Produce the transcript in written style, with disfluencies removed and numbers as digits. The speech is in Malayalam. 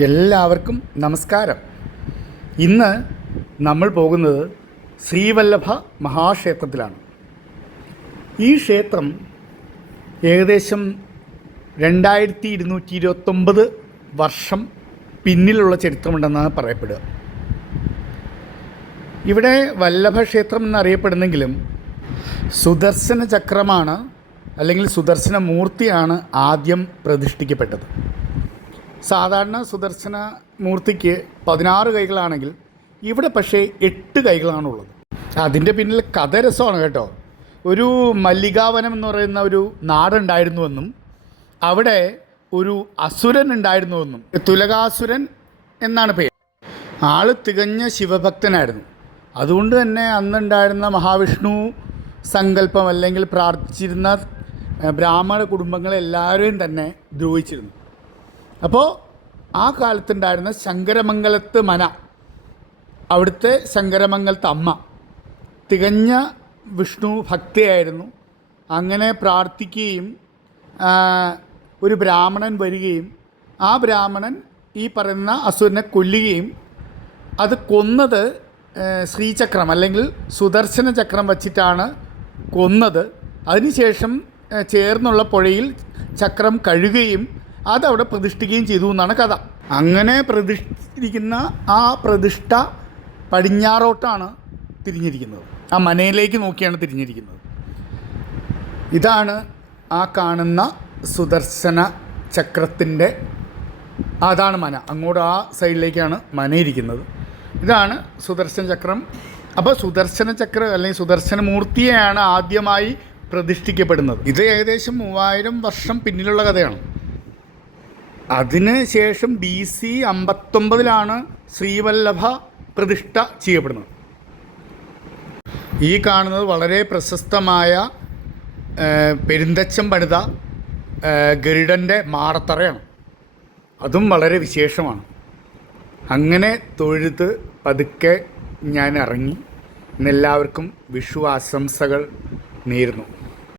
എല്ലാവർക്കും നമസ്കാരം. ഇന്ന് നമ്മൾ പോകുന്നത് ശ്രീവല്ലഭ മഹാക്ഷേത്രത്തിലാണ്. ഈ ക്ഷേത്രം ഏകദേശം 2229 വർഷം പിന്നിലുള്ള ചരിത്രമുണ്ടെന്നാണ് പറയപ്പെടുക. ഇവിടെ വല്ലഭ ക്ഷേത്രം എന്നറിയപ്പെടുന്നെങ്കിലും സുദർശന ചക്രമാണ് അല്ലെങ്കിൽ സുദർശന മൂർത്തിയാണ് ആദ്യം പ്രതിഷ്ഠിക്കപ്പെട്ടത്. സാധാരണ സുദർശന മൂർത്തിക്ക് 16 കൈകളാണെങ്കിൽ ഇവിടെ പക്ഷേ 8 കൈകളാണുള്ളത്. അതിൻ്റെ പിന്നിൽ കഥ രസമാണ് കേട്ടോ. ഒരു മല്ലികാവനം എന്ന് പറയുന്ന ഒരു നാടുണ്ടായിരുന്നുവെന്നും അവിടെ ഒരു അസുരൻ ഉണ്ടായിരുന്നുവെന്നും, തുലകാസുരൻ എന്നാണ് പേര്. ആൾ തികഞ്ഞ ശിവഭക്തനായിരുന്നു. അതുകൊണ്ട് തന്നെ അന്നുണ്ടായിരുന്ന മഹാവിഷ്ണു സങ്കല്പം അല്ലെങ്കിൽ പ്രാർത്ഥിച്ചിരുന്ന ബ്രാഹ്മണ കുടുംബങ്ങളെല്ലാവരെയും തന്നെ ദ്രോഹിച്ചിരുന്നു. അപ്പോൾ ആ കാലത്തുണ്ടായിരുന്ന ശങ്കരമംഗലത്ത് മന, അവിടുത്തെ ശങ്കരമംഗലത്ത് അമ്മ തികഞ്ഞ വിഷ്ണു ഭക്തയായിരുന്നു. അങ്ങനെ പ്രാർത്ഥിക്കുകയും ഒരു ബ്രാഹ്മണൻ വരികയും ആ ബ്രാഹ്മണൻ ഈ പറയുന്ന അസുരനെ കൊല്ലുകയും അത് കൊന്നത് ശ്രീചക്രം അല്ലെങ്കിൽ സുദർശന ചക്രം വച്ചിട്ടാണ് കൊന്നത്. അതിനുശേഷം ചേർന്നുള്ള പുഴയിൽ ചക്രം കഴുകുകയും അതവിടെ പ്രതിഷ്ഠിക്കുകയും ചെയ്തു എന്നാണ് കഥ. അങ്ങനെ പ്രതിഷ്ഠിക്കുന്ന ആ പ്രതിഷ്ഠ പടിഞ്ഞാറോട്ടാണ് തിരിഞ്ഞിരിക്കുന്നത്. ആ മനയിലേക്ക് നോക്കിയാണ് തിരിഞ്ഞിരിക്കുന്നത്. ഇതാണ് ആ കാണുന്ന സുദർശന ചക്രത്തിൻ്റെ അതാണ് മന. അങ്ങോട്ട് ആ സൈഡിലേക്കാണ് മനയിരിക്കുന്നത്. ഇതാണ് സുദർശന ചക്രം. അപ്പോൾ സുദർശന ചക്രം അല്ലെങ്കിൽ സുദർശന മൂർത്തിയെയാണ് ആദ്യമായി പ്രതിഷ്ഠിക്കപ്പെടുന്നത്. ഇത് ഏകദേശം 3000 വർഷം പിന്നിലുള്ള കഥയാണ്. അതിന് ശേഷം BC 59 ശ്രീവല്ലഭ പ്രതിഷ്ഠ ചെയ്യപ്പെടുന്നത്. ഈ കാണുന്നത് വളരെ പ്രശസ്തമായ പെരുന്തച്ചൻ പണിത ഗരുഡൻ്റെ മാടത്തറയാണ്. അതും വളരെ വിശേഷമാണ്. അങ്ങനെ തൊഴുത് പതുക്കെ ഞാൻ ഇറങ്ങി. ഇന്നെല്ലാവർക്കും വിഷു ആശംസകൾ നേരുന്നു.